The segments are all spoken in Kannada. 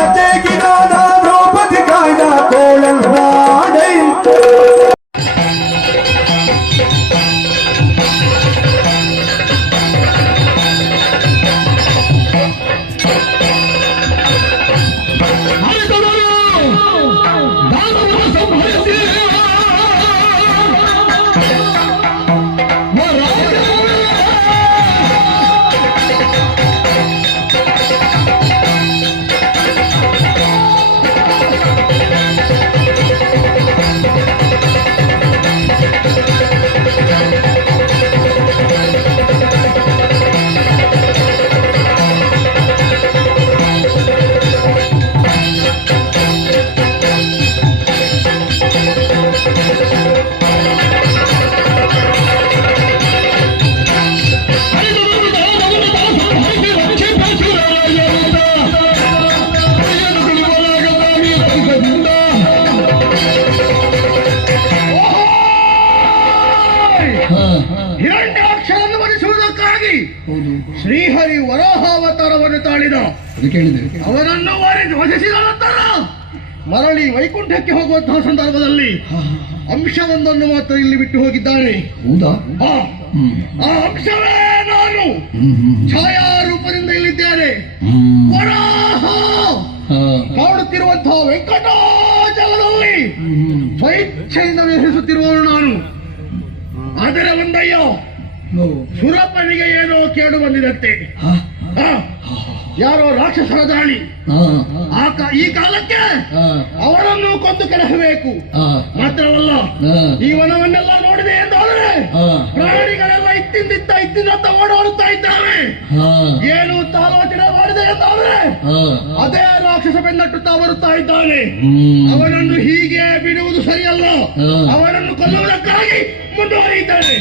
ಲತೆಗಿನಾದ ದ್ರೌಪದಿ ಕಾಯ್ದ ಕೋಳಲ್ನಾಡೈ ಹಿರಣ್ಯಾಕ್ಷರನ್ನು ವಧಿಸುವುದಕ್ಕಾಗಿ ಶ್ರೀಹರಿ ವರಾಹಾವತಾರವನ್ನು ತಾಳಿದ. ಅವರನ್ನು ವಧಿಸಿದ ನಂತರ ಮರಳಿ ವೈಕುಂಠಕ್ಕೆ ಹೋಗುವಂತಹ ಸಂದರ್ಭದಲ್ಲಿ ಅಂಶವೊಂದನ್ನು ಮಾತ್ರ ಇಲ್ಲಿ ಬಿಟ್ಟು ಹೋಗಿದ್ದಾನೆ. ಆ ಅಂಶವೇ ನಾನು ಛಾಯಾರೂಪದಿಂದ ಇಲ್ಲಿದ್ದೇನೆ. ವರಾಹ ಕಾಡುತ್ತಿರುವಂತಹ ವೆಂಕಟಾಚಲದಲ್ಲಿ ಸ್ವಇಚ್ಛೆಯಿಂದ ವಿಹರಿಸುತ್ತಿರುವವನು ನಾನು. ಆದರೆ ಒಂದಯ್ಯ, ಸುರಪನಿಗೆ ಏನೋ ಕೇಡು ಬಂದಿದಂತೆ. ಯಾರೋ ರಾಕ್ಷಸರ ದಾಳಿ. ಈ ಕಾಲಕ್ಕೆ ಅವರನ್ನು ಕೊಂದು ಕೆಲಸಬೇಕು. ಮಾತ್ರವಲ್ಲ, ಈ ವನವನ್ನೆಲ್ಲ ನೋಡಿದೆ ಎಂದಾದರೆ ಪ್ರಾಣಿಗಳೆಲ್ಲ ಇತ್ತಿಂದತ್ತ ಓಡಾಡುತ್ತಾ ಇದ್ದಾವೆ. ಏನು ಆಲೋಚನೆ ಮಾಡಿದೆ ಎಂದಾದರೆ ಅದೇ ರಾಕ್ಷಸ ಬೆನ್ನಟ್ಟುತ್ತಾ ಬರುತ್ತಾ ಇದ್ದಾನೆ. ಅವನನ್ನು ಹೀಗೆ ಬಿಡುವುದು ಸರಿಯಲ್ಲ. ಅವನನ್ನು ಕೊಲ್ಲುವುದಕ್ಕಾಗಿ ಮುಂದುವರಿಯಿದ್ದಾನೆ.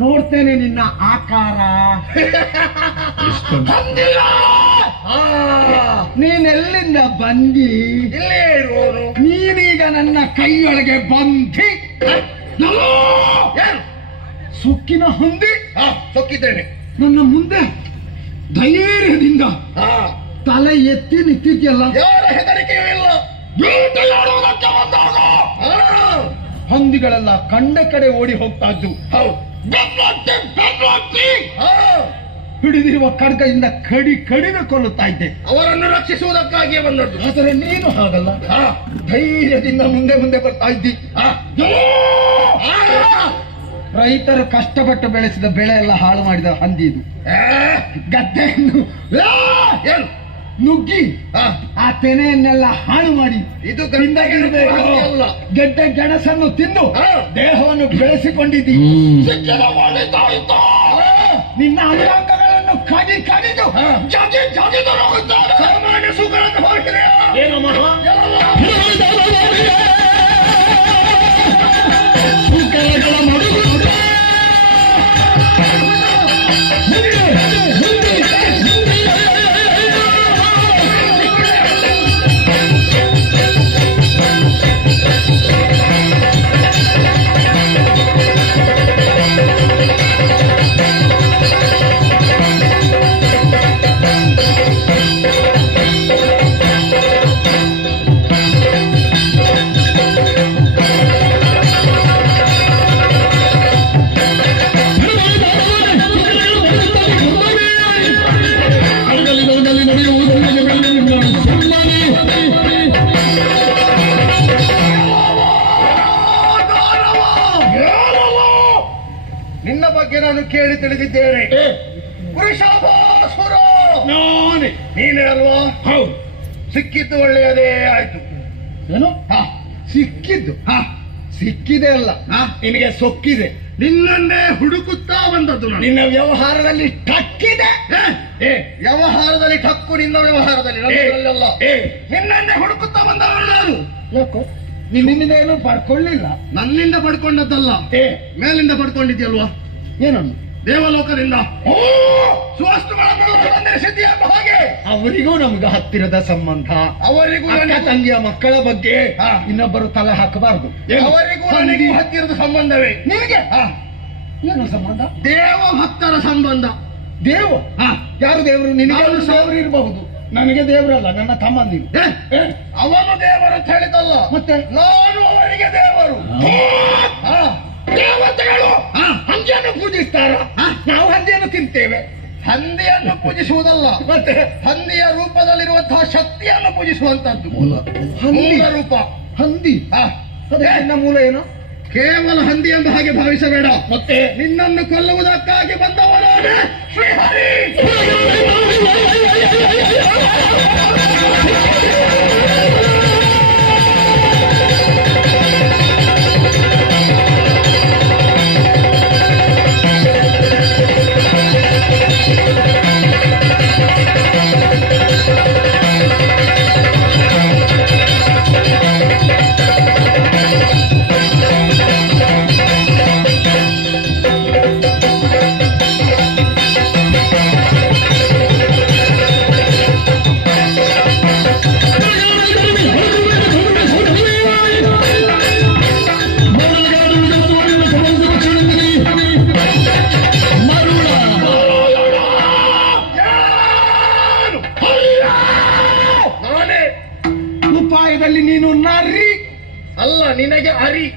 ನೋಡ್ತೇನೆ ನಿನ್ನ ಆಕಾರ. ನೀನೆಲ್ಲಿಂದ ಬಂದಿ? ಇಲ್ಲೇ ಇರುವನು. ನೀನೀಗ ನನ್ನ ಕೈಯೊಳಗೆ ಬಂದಿ. ಸುಕ್ಕಿನ ಹೊಂದಿ ಸೊಕ್ಕಿದ್ದೇನೆ. ನನ್ನ ಮುಂದೆ ಧೈರ್ಯದಿಂದ ತಲೆ ಎತ್ತಿ ನಿಂತಿದ್ಯಲ್ಲ. ಯಾರ ಹೆದರಿಕೆಯೂ ಇಲ್ಲ. ಬೇಟೆಯಾಡುವುದಕ್ಕೆ ಬಂದಾಗ ಹಂದಿಗಳೆಲ್ಲ ಕಂಡ ಕಡೆ ಓಡಿ ಹೋಗ್ತಾ ಇದ್ದು. ಹಿಡಿದಿರುವ ಖಡ್ಗದಿಂದ ಕಡಿದು ಕೊಲ್ಲುತ್ತಾ ಇದ್ದೆ. ಅವರನ್ನು ರಕ್ಷಿಸುವುದಕ್ಕಾಗಿಯೇ ಬಂದದ್ದು. ಆದರೆ ನೀನು ಹಾಗಲ್ಲ. ಧೈರ್ಯದಿಂದ ಮುಂದೆ ಬರ್ತಾ ಇದ್ದಿ. ರೈತರು ಕಷ್ಟಪಟ್ಟು ಬೆಳೆಸಿದ ಬೆಳೆ ಎಲ್ಲ ಹಾಳು ಮಾಡಿದ ಹಂದಿ ಇದು. ಗದ್ದೆಯನ್ನು ನುಗ್ಗಿ ಆ ತೆನೆಯನ್ನೆಲ್ಲ ಹಾಳು ಮಾಡಿ ಇದು ಗೆಡ್ಡೆ ಗೆಣಸನ್ನು ತಿಂದು ದೇಹವನ್ನು ಬೆಳೆಸಿಕೊಂಡಿದ್ದಿ. ನಿನ್ನ ಅಂಗಾಂಗಗಳನ್ನು ಕಡಿದು ಸಾಮಾನ್ಯ ಸುಖಗಳನ್ನು ಹೊರಟಿದೆ. ನಿನ್ನ ಬಗ್ಗೆ ನಾನು ಕೇಳಿ ತಿಳಿದಿದ್ದೇನೆ. ವೃಷಭಾಸುರ ನಾನೇ. ನೀನೇ ಅಲ್ವಾ? ಹೌದು. ಸಿಕ್ಕಿದ್ದು ಒಳ್ಳೆಯದೇ ಆಯ್ತು. ಏನು? ಹಾ, ಸಿಕ್ಕಿದ್ದು? ಹಾ, ಸಿಕ್ಕಿದೆ ಅಲ್ಲ, ಹಾ, ನಿನಗೆ ಸೊಕ್ಕಿದೆ. ನಿನ್ನನ್ನೇ ಹುಡುಕುತ್ತಾ ಬಂದದ್ದು ನಾನು. ನಿನ್ನ ವ್ಯವಹಾರದಲ್ಲಿ ಟಕ್ಕಿದೆ. ಏ, ವ್ಯವಹಾರದಲ್ಲಿ ಠಕ್ಕು ನಿನ್ನ ವ್ಯವಹಾರದಲ್ಲಿ, ನನ್ನದರಲ್ಲ. ಏ, ನಿನ್ನನ್ನೇ ಹುಡುಕುತ್ತಾ ಬಂದವನು ನಾನು. ಯಾಕೋ ನಿನ್ನಿಂದ ಏನು ಪಡ್ಕೊಳ್ಳಿಲ್ಲ? ನನ್ನಿಂದ ಪಡ್ಕೊಂಡದ್ದಲ್ಲ, ಏ, ಮೇಲಿಂದ ಪಡ್ಕೊಂಡಿದ್ಯಲ್ವಾ? ಏನನ್ನು? ದೇವಲೋಕದಿಂದ ಓ, ಸುವಸ್ತುಗಳನ್ನು ಸಿದ್ಧಿ ಎಂಬ ಹಾಗೆ ಅವರಿಗೂ ನಮ್ಗೆ ಹತ್ತಿರದ ಸಂಬಂಧ. ಅವರಿಗೂ ಅಕ್ಕ ನನಗೂ- ತಂಗಿಯ ಮಕ್ಕಳ ಬಗ್ಗೆ ಹಾ. ಇನ್ನೊಬ್ಬರು ತಲೆ ಹಾಕಬಾರದು. ಅವರಿಗೂ ನನಗೂ ಹತ್ತಿರದ ಸಂಬಂಧವೇ. ನಿನಗೆ ಹಾ, ಏನು ಸಂಬಂಧ? ದೇವ ಭಕ್ತರ ಸಂಬಂಧ. ದೇವ? ಹಾ, ಯಾರು ದೇವರು? ನಿನಗೆ ನಾನು ದೇವರು ಇರಬಹುದು, ನನಗೆ ದೇವರಲ್ಲ, ನನ್ನ ತಮ್ಮ ನೀನು. ಏ, ಅವನು ದೇವರು ಅಂತ ಹೇಳಿದಲ್ಲ, ಮತ್ತೆ ನಾನು ಅವರಿಗೆ ದೇವರು. ಹಾ, ದೇವತೆಗಳು ಹಾ, ಹಂದಿಯನ್ನು ಪೂಜಿಸ್ತಾರ? ಹಾ. ನಾವು ಹಂದಿಯನ್ನು ತಿಂತೇವೆ. ಹಂದಿಯನ್ನು ಪೂಜಿಸುವುದಲ್ಲ, ಮತ್ತೆ ಹಂದಿಯ ರೂಪದಲ್ಲಿರುವಂತಹ ಶಕ್ತಿಯನ್ನು ಪೂಜಿಸುವಂತದ್ದು. ಹಂದಿ? ಮೂಲ ರೂಪ ಹಂದಿ? ಹಾ, ಅದೇ ನನ್ನ ಮೂಲ ಏನು? ಕೇವಲ ಹಂದಿ ಎಂಬ ಹಾಗೆ ಭಾವಿಸಬೇಡ. ಮತ್ತೆ ನಿನ್ನನ್ನು ಕೊಲ್ಲುವುದಕ್ಕಾಗಿ ಬಂದವನಾದ ಶ್ರೀಹರಿ. ನಾನೇ ಉಪಾಯದಲ್ಲಿ ನೀನು ನರಿ ಅಲ್ಲ, ನಿನಗೆ ಅರಿ.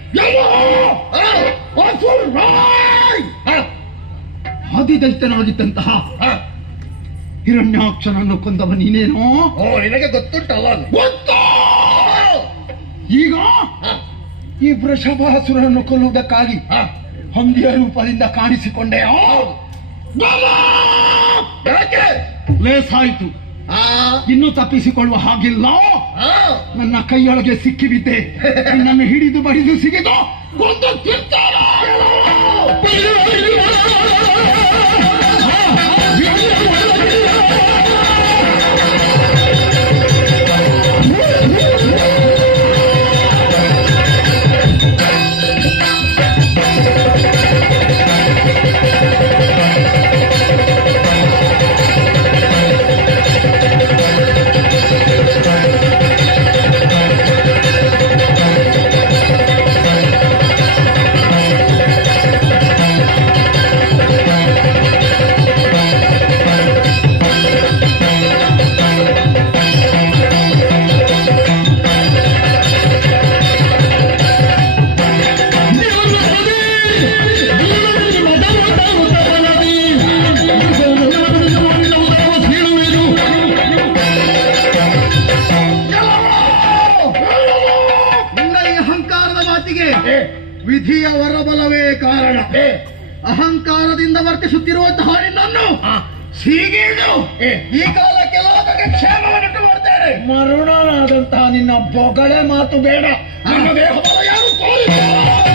ಆದಿದೈತ್ಯನಾಗಿದ್ದಂತಹ ಹಾ, ಹಿರಣ್ಯಾಕ್ಷನನ್ನು ಕೊಂದವ ನೀನೇನೋ? ಓ, ನಿನಗೆ ಗೊತ್ತುಂಟಲ್ಲ ಅದು. ಗೊತ್ತು. ಈಗ ಹಾ, ಈ ವೃಷಭಾಸುರನನ್ನು ಕೊಲ್ಲುವುದಕ್ಕಾಗಿ ಹಾ, ಹಂದಿಯ ರೂಪದಿಂದ ಕಾಣಿಸಿಕೊಂಡೆ. ಹೌದು. ಯಾಕೆ? ಲೇಸಾಯ್ತು. ಆ, ಇನ್ನು ತಪ್ಪಿಸಿಕೊಳ್ಳುವ ಹಾಗಿಲ್ಲ. ಆ, ನನ್ನ ಕೈಯೊಳಗೆ ಸಿಕ್ಕಿಬಿದ್ದೆ. ನಿನ್ನನ್ನು ಹಿಡಿದು ಬಡಿದು ಸಿಗಿದು ಕೊಂದು ತಿಂತಾರ. ನಿನ್ನ ಈ ಅಹಂಕಾರದ ಮಾತಿಗೆ ವಿಧಿಯ ವರಬಲವೇ ಕಾರಣ. ಅಹಂಕಾರದಿಂದ ವರ್ತಿಸುತ್ತಿರುವಂತಹ ನಿನ್ನನ್ನು ಸೀಗಿದು ಈ ಕಾಲಕ್ಕೆ ಲೋಕಕ್ಕೆ ಕ್ಷೇಮವನ್ನುಂಟು ಮಾಡ್ತೇನೆ. ಮರುಣನಾದಂತಹ ನಿನ್ನ ಬೊಗಳೆ ಮಾತು ಬೇಡ. ನನ್ನ ದೇಹ ಬಲ ಯಾರು ತೋರಿಸುವ?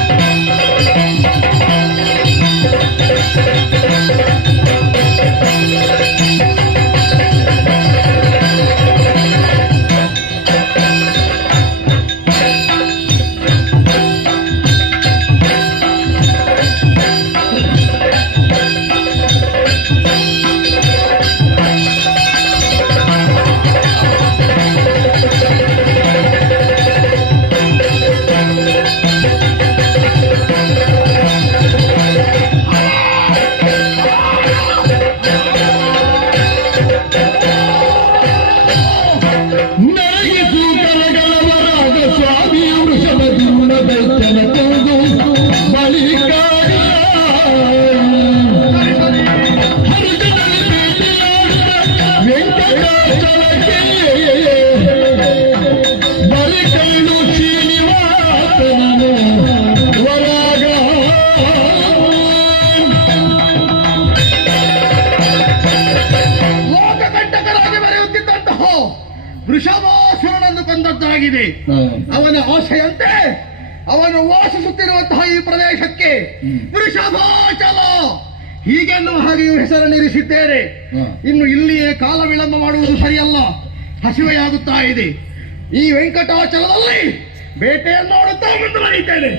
ವೃಷಭಾಸುರನನ್ನು ಕೊಂದದ್ದಾಗಿದೆ. ಅವನ ಆಸೆಯಂತೆ ಅವನು ವಾಸಿಸುತ್ತಿರುವಂತಹ ಈ ಪ್ರದೇಶಕ್ಕೆ ವೃಷಭಾಚಲ ಹೀಗೆನ್ನುವ ಹಾಗೆಯೂ ಹೆಸರನ್ನಿರಿಸಿದ್ದೇನೆ. ಇನ್ನು ಇಲ್ಲಿಯೇ ಕಾಲ ವಿಳಂಬ ಮಾಡುವುದು ಸರಿಯಲ್ಲ, ಹಸಿವೆಯಾಗುತ್ತಾ ಇದೆ. ಈ ವೆಂಕಟಾಚಲದಲ್ಲಿ ಬೇಟೆಯನ್ನು ನೋಡುತ್ತಾ ಮುಂದುವರಿಯುತ್ತೇನೆ.